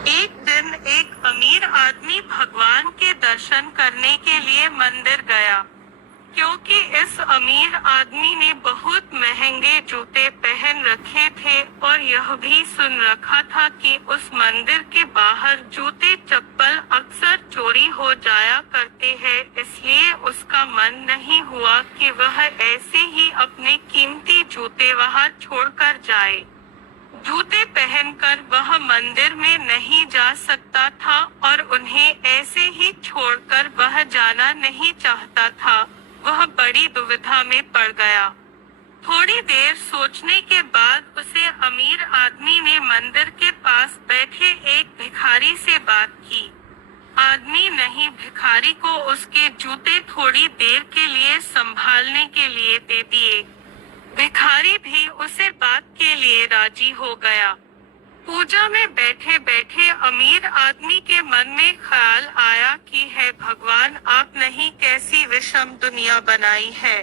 एक दिन एक अमीर आदमी भगवान के दर्शन करने के लिए मंदिर गया, क्योंकि इस अमीर आदमी ने बहुत महंगे जूते पहन रखे थे और यह भी सुन रखा था कि उस मंदिर के बाहर जूते चप्पल अक्सर चोरी हो जाया करते हैं। इसलिए उसका मन नहीं हुआ कि वह ऐसे ही अपने कीमती जूते वहां छोड़कर जाए। जूते पहनकर वह मंदिर में नहीं जा सकता था और उन्हें ऐसे ही छोड़कर वह जाना नहीं चाहता था। वह बड़ी दुविधा में पड़ गया। थोड़ी देर सोचने के बाद उसे अमीर आदमी ने मंदिर के पास बैठे एक भिखारी से बात की। आदमी नहीं भिखारी को उसके जूते थोड़ी देर के लिए संभालने के लिए दे दिए। भिखारी भी उसे बात के लिए राजी हो गया। पूजा में बैठे बैठे अमीर आदमी के मन में ख्याल आया कि है भगवान, आप नहीं कैसी विषम दुनिया बनाई है।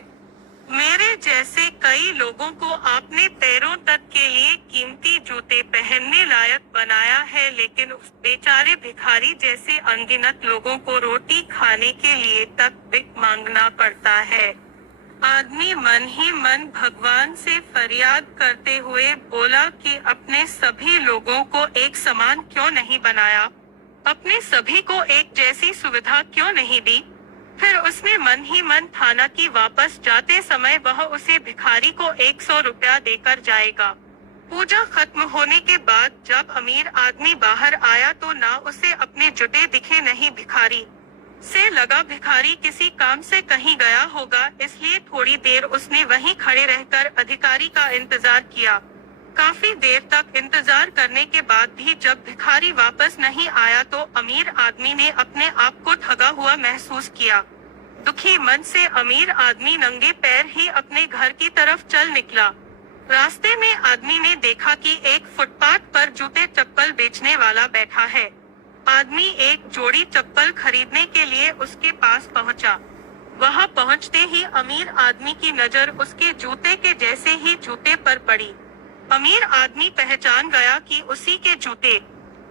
मेरे जैसे कई लोगों को आपने पैरों तक के लिए कीमती जूते पहनने लायक बनाया है, लेकिन उस बेचारे भिखारी जैसे अनगिनत लोगों को रोटी खाने के लिए तक भिख मांगना पड़ता है। आदमी मन ही मन भगवान से फरियाद करते हुए बोला कि अपने सभी लोगों को एक समान क्यों नहीं बनाया, अपने सभी को एक जैसी सुविधा क्यों नहीं दी। फिर उसने मन ही मन ठाना कि वापस जाते समय वह उसे भिखारी को 100 रुपया देकर जाएगा। पूजा खत्म होने के बाद जब अमीर आदमी बाहर आया तो ना उसे अपने जूते दिखे, नहीं भिखारी से लगा भिखारी किसी काम से कहीं गया होगा। इसलिए थोड़ी देर उसने वहीं खड़े रहकर अधिकारी का इंतजार किया। काफी देर तक इंतजार करने के बाद भी जब भिखारी वापस नहीं आया तो अमीर आदमी ने अपने आप को ठगा हुआ महसूस किया। दुखी मन से अमीर आदमी नंगे पैर ही अपने घर की तरफ चल निकला। रास्ते में आदमी ने देखा कि एक फुटपाथ पर जूते चप्पल बेचने वाला बैठा है। आदमी एक जोड़ी चप्पल खरीदने के लिए उसके पास पहुंचा। वहां पहुंचते ही अमीर आदमी की नजर उसके जूते के जैसे ही जूते पर पड़ी। अमीर आदमी पहचान गया कि उसी के जूते।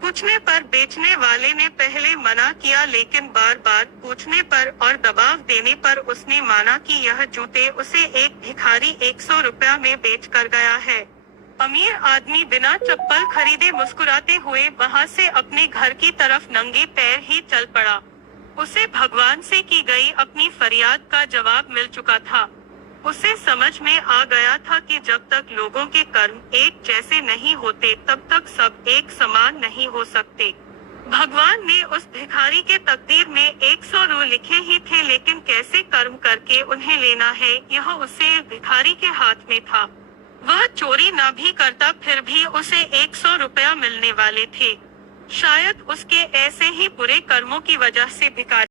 पूछने पर बेचने वाले ने पहले मना किया, लेकिन बार बार पूछने पर और दबाव देने पर उसने माना कि यह जूते उसे एक भिखारी 100 रुपया में बेच कर गया है। अमीर आदमी बिना चप्पल खरीदे मुस्कुराते हुए वहां से अपने घर की तरफ नंगे पैर ही चल पड़ा। उसे भगवान से की गई अपनी फरियाद का जवाब मिल चुका था। उसे समझ में आ गया था कि जब तक लोगों के कर्म एक जैसे नहीं होते तब तक सब एक समान नहीं हो सकते। भगवान ने उस भिखारी के तकदीर में 100 रू लिखे ही थे, लेकिन कैसे कर्म करके उन्हें लेना है यह उसे भिखारी के हाथ में था। वह चोरी ना भी करता फिर भी उसे 100 रुपया मिलने वाले थे। शायद उसके ऐसे ही बुरे कर्मों की वजह से भिखारी